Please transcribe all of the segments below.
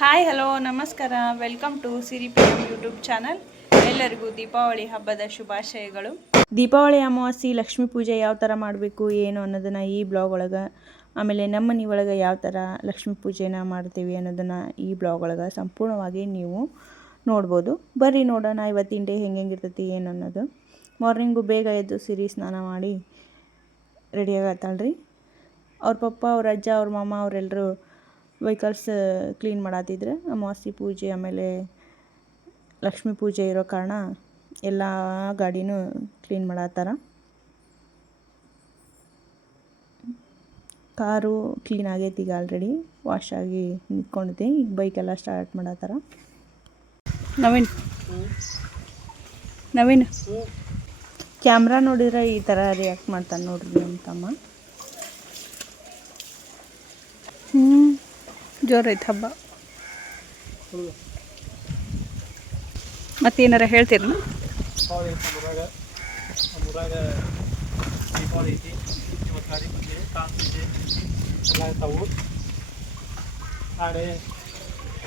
Hi hello ನಮಸ್ಕಾರ, welcome to Siri P M YouTube channel. ಎಲ್ಲರಿಗೂ ದೀಪಾವಳಿ ಹಬ್ಬದ ಶುಭಾಶಯಗಳು. ದೀಪಾವಳಿ ಅಮಾವಾಸ್ಯೆ ಲಕ್ಷ್ಮೀ ಪೂಜೆ ಯಾವ ಥರ ಮಾಡಬೇಕು ಏನು ಅನ್ನೋದನ್ನು ಈ ಬ್ಲಾಗ್ ಒಳಗೆ, ಆಮೇಲೆ ನಮ್ಮ ಮನೆ ಒಳಗೆ ಯಾವ ಥರ ಲಕ್ಷ್ಮೀ ಪೂಜೆನ ಮಾಡ್ತೀವಿ ಅನ್ನೋದನ್ನು ಈ ಬ್ಲಾಗ್ ಒಳಗೆ ಸಂಪೂರ್ಣವಾಗಿ ನೀವು ನೋಡ್ಬೋದು. ಬರ್ರಿ ನೋಡೋಣ ಇವತ್ತಿನ ಡೇ ಹೆಂಗಿರ್ತೈತಿ ಏನು ಅನ್ನೋದು. ಮಾರ್ನಿಂಗು ಬೇಗ ಎದ್ದು ಸಿರಿ ಸ್ನಾನ ಮಾಡಿ ರೆಡಿ ಆಗತ್ತಾಳ್ರಿ. ಅವ್ರ ಪಪ್ಪ, ಅವ್ರ ಅಜ್ಜ, ಅವ್ರ ಮಾಮ ಅವರೆಲ್ಲರೂ ವೆಹಿಕಲ್ಸ್ ಕ್ಲೀನ್ ಮಾಡತ್ತಿದ್ರು. ಅಮಾವಾಸ್ಯೆ ಪೂಜೆ ಆಮೇಲೆ ಲಕ್ಷ್ಮೀ ಪೂಜೆ ಇರೋ ಕಾರಣ ಎಲ್ಲ ಗಾಡಿನೂ ಕ್ಲೀನ್ ಮಾಡತ್ತಾರ. ಕಾರು ಕ್ಲೀನ್ ಆಗೈತಿ ಈಗ, ಆಲ್ರೆಡಿ ವಾಶ್ ಆಗಿ ನಿಂತ್ಕೊಂಡೈತಿ. ಈಗ ಬೈಕೆಲ್ಲ ಸ್ಟಾರ್ಟ್ ಮಾಡತ್ತಾರ. ನವೀನ್ ಕ್ಯಾಮ್ರಾ ನೋಡಿದ್ರೆ ಈ ಥರ ರಿಯಾಕ್ಟ್ ಮಾಡ್ತಾನೆ ನೋಡ್ರಿ ನಮ್ಮ ತಮ್ಮ. ಜೋರೈತೆ ಹಬ್ಬ. ಮತ್ತೇನಾರ ಹೇಳ್ತೀರ?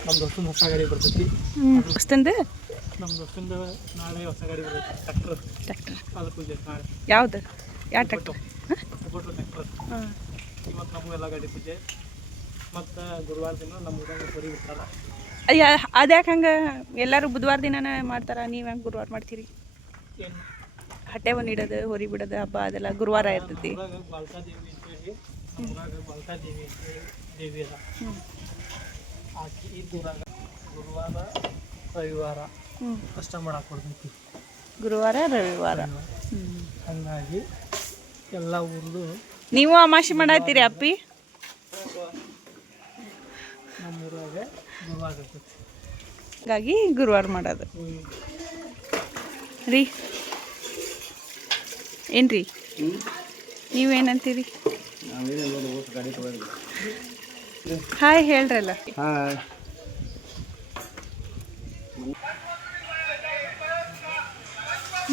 ನಮ್ಮ ದೋಸ್ತಂದು ಹೊಸ ಗಾಡಿ ಬರ್ತೈತಿ. ನಮ್ಮ ದೋಸ್ತಂದು ನಾಳೆ ಹೊಸ ಗಾಡಿ ಬರ್ತೈತಿ, ಟ್ರ್ಯಾಕ್ಟರ್. ಅದು ಪೂಜೆ ನಾಳೆ. ಯಾವುದು? ಯಾವ ಟ್ರ್ಯಾಕ್ಟರ್? ಟ್ರ್ಯಾಕ್ಟರ್. ಇವತ್ತು ನಮಗೆಲ್ಲ ಗಾಡಿ ಪೂಜೆ. ಮತ್ತು ಗುರುವಾರ ದಿನ ನಮ್ಮ ಊರಾಗ ಹೊರಿ ಬಿಡ್ತಾರ. ಅಯ್ಯ, ಅದ್ಯಾಕೆ ಹಂಗೆ? ಎಲ್ಲರೂ ಬುಧವಾರ ದಿನನೇ ಮಾಡ್ತಾರೆ, ನೀವು ಹೆಂಗೆ ಗುರುವಾರ ಮಾಡ್ತೀರಿ? ಏನು ಹಟ್ಟೆ ಒಂದು ಇಡೋದು, ಹೊರಿ ಬಿಡೋದು ಹಬ್ಬ ಅದೆಲ್ಲ ಗುರುವಾರ ಇರ್ತೈತಿ. ಬಾಲ್ಕಾ ದೇವಿ ಅಂತೇಳಿ ನಮ್ಮ ಊರಾಗ ಬಾಲ್ಕಾ ದೇವಿ ಅಂತೇಳಿ ದೇವಿ ಅದ. ಆಕಿ ಇದ್ದೂರಾಗ ಗುರುವಾರ ರವಿವಾರ ಕಷ್ಟ ಮಾಡಕ್ಕೆ ಕೊಡ್ತೈತಿ. ಗುರುವಾರ ರವಿವಾರ. ಹಾಗಾಗಿ ಎಲ್ಲ ಊರ್ದು ನೀವು ಅಮಾವಾಸ್ಯೆ ಮಾಡತ್ತೀರಿ ಅಪ್ಪಿ? ನಮ್ಮೂರಾಗ ಗುರುವಾರ ಇರ್ತೈತಿ, ಹಾಗಾಗಿ ಗುರುವಾರ ಮಾಡೋದು ರೀ. ಏನ್ರಿ ನೀವೇನಂತೀರಿ? ಹಾಯ್ ಹೇಳ್ರಲ್ಲ.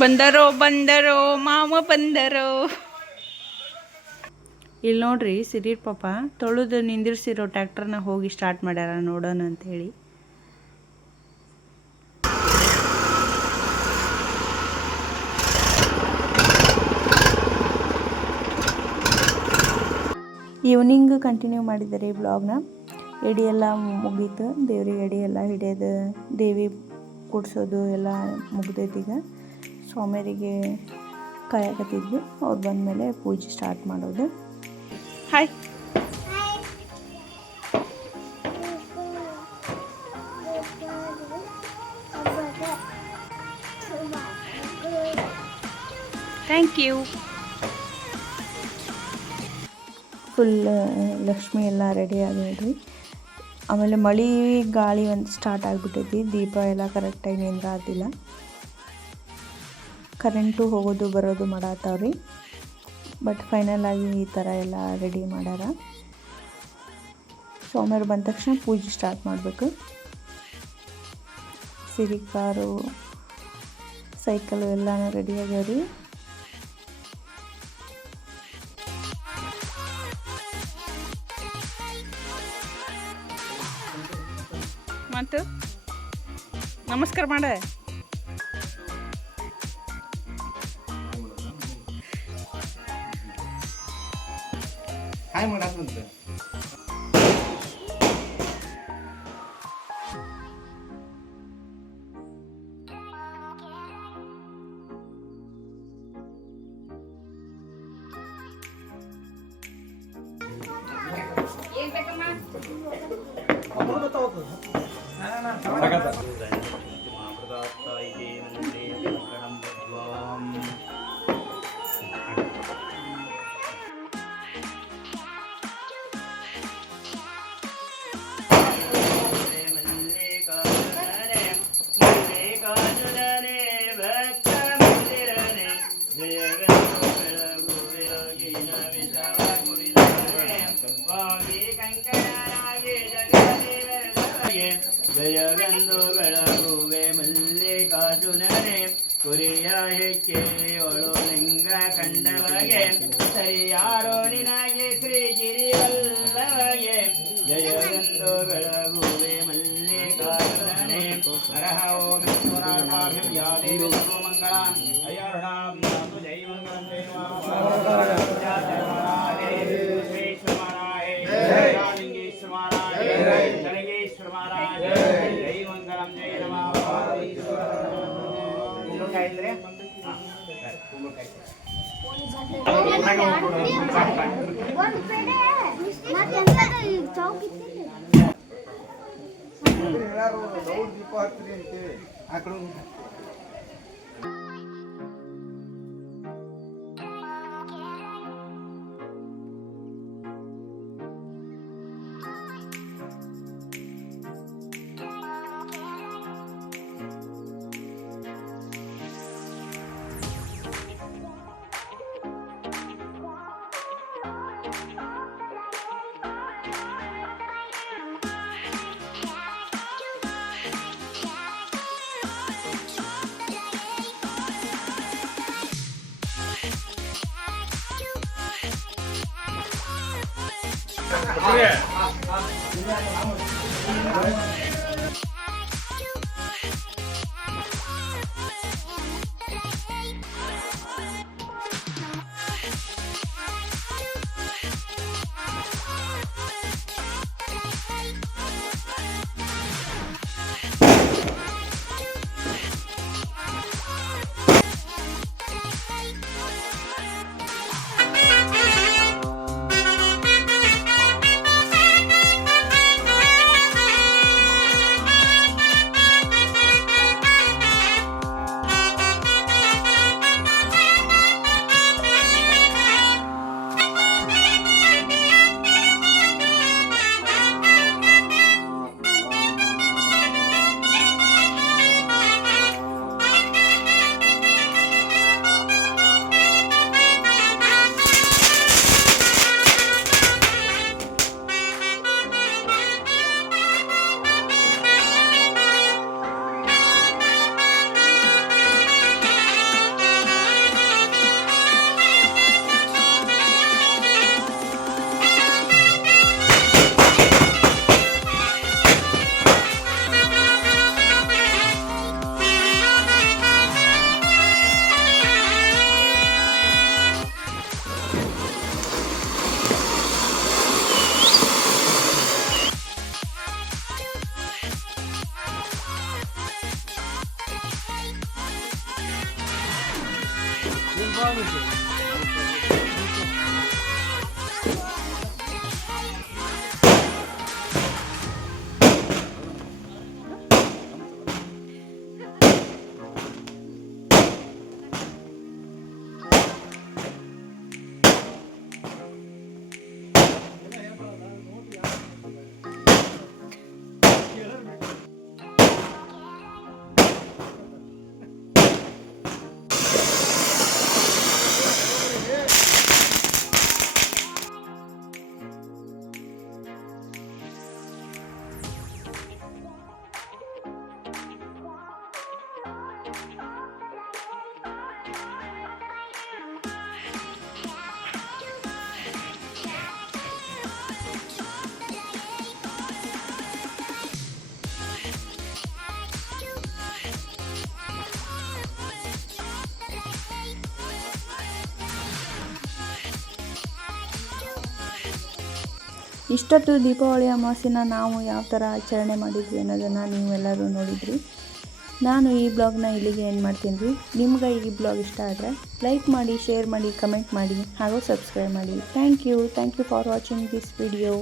ಬಂದರೋ ಮಾವ ಬಂದರೋ. ಇಲ್ಲಿ ನೋಡ್ರಿ, ಸಿರಿರ್ ಪಾಪ ತೊಳೆದು ನಿಂದಿರ್ಸಿರೋ ಟ್ರ್ಯಾಕ್ಟರ್ನ ಹೋಗಿ ಸ್ಟಾರ್ಟ್ ಮಾಡ್ಯಾರ, ನೋಡೋಣ ಅಂಥೇಳಿ. ಈವ್ನಿಂಗ್ ಕಂಟಿನ್ಯೂ ಮಾಡಿದ್ದಾರೆ ಈ ಬ್ಲಾಗ್ನ. ಎಡೆ ಎಲ್ಲ ಮುಗೀತು, ದೇವ್ರಿಗೆ ಎಡೆ ಎಲ್ಲ ಹಿಡಿಯೋದು, ದೇವಿ ಕೂಡ್ಸೋದು ಎಲ್ಲ ಮುಗ್ದೈತಿ. ಈಗ ಸ್ವಾಮಿಯರಿಗೆ ಕಾಯಕತ್ತಿದ್ವಿ, ಅವ್ರು ಬಂದಮೇಲೆ ಪೂಜೆ ಸ್ಟಾರ್ಟ್ ಮಾಡೋದು. Hi. Thank you. Full Lakshmi ಎಲ್ಲ ರೆಡಿ ಆಗಿದ್ರಿ. ಆಮೇಲೆ ಮಳೆ ಗಾಳಿ ಒಂದು ಸ್ಟಾರ್ಟ್ ಆಗಿಬಿಟ್ಟೈತಿ. ದೀಪ ಎಲ್ಲ ಕರೆಕ್ಟಾಗಿ ನಿಂದ್ರಾತಿಲ್ಲ. ಕರೆಂಟು ಹೋಗೋದು ಬರೋದು ಮಾಡತ್ತಾವ್ರಿ. ಬಟ್ ಫೈನಲ್ ಆಗಿ ಈ ಥರ ಎಲ್ಲ ರೆಡಿ ಮಾಡ್ಯಾರ. ಸೋಮವಾರ ಬಂದ ತಕ್ಷಣ ಪೂಜೆ ಸ್ಟಾರ್ಟ್ ಮಾಡಬೇಕು. ಸಿರಿ ಕಾರು, ಸೈಕಲು ಎಲ್ಲನೂ ರೆಡಿ ಆಗ್ಯಾವ್ರಿ. ಮತ್ತು ನಮಸ್ಕಾರ ಮಾಡ. ಹಾಯ್ ಮಾಡಂತ ಏನ್ ಬೇಕಮ್ಮ? ಜಯವೆಂದು ಬೆಳಗುವೆ ಮಲ್ಲಿಕಾರ್ಜುನನೇ ಕುರಿಯ ಹೆಕ್ಕೆಯೊಳು ಲಿಂಗ ಕಂಡವಗೆ ಸರಿಯಾರೋ ನಿನಗೆ ಜಯವೆಂದು ಬೆಳಗುವೆ ಮಲ್ಲಿಕಾರ್ಜುನನೇ ಹರಹ ಓಂ ಈಶ್ವರಾರ್ಪಾಭಿಂ ಯಾ ದೇವಿ ಸರ್ವಮಂಗಳಾನ್ ಅಯ್ಯರ್ಣಾಂ ದಾತು ಜೈ ಮಂಗಳಂ ಜೈ ಲಿಂಗೇಶ್ವರ ಮಹಾರಾಜ ಜಲಗೇಶ್ವರ ಮಹಾರಾಜ ಜೈ ಮಂಗಳಂ ಜೈ ನಮಃ ಕುಂಬಳಕಾಯಿ ಇದ್ರೆ ಕುಂಬಳಕಾಯಿ ದೀಪ ಹತ್ತಿರಿ ಅಂತೇಳಿ ಆಕಳು ಇಷ್ಟೊತ್ತು ದೀಪಾವಳಿ ಅಮಾವಾಸ್ಯೆನ ನಾವು ಯಾವ ಥರ ಆಚರಣೆ ಮಾಡಿದ್ವಿ ಅನ್ನೋದನ್ನು ನೀವೆಲ್ಲರೂ ನೋಡಿದ್ರಿ. ನಾನು ಈ ಬ್ಲಾಗ್ನ ಇಲ್ಲಿಗೆ ಏನು ಮಾಡ್ತೀನಿ ರೀ. ನಿಮ್ಗೆ ಈ ಬ್ಲಾಗ್ ಇಷ್ಟ ಆದರೆ ಲೈಕ್ ಮಾಡಿ, ಶೇರ್ ಮಾಡಿ, ಕಮೆಂಟ್ ಮಾಡಿ ಹಾಗೂ ಸಬ್ಸ್ಕ್ರೈಬ್ ಮಾಡಿ. Thank you for watching this video.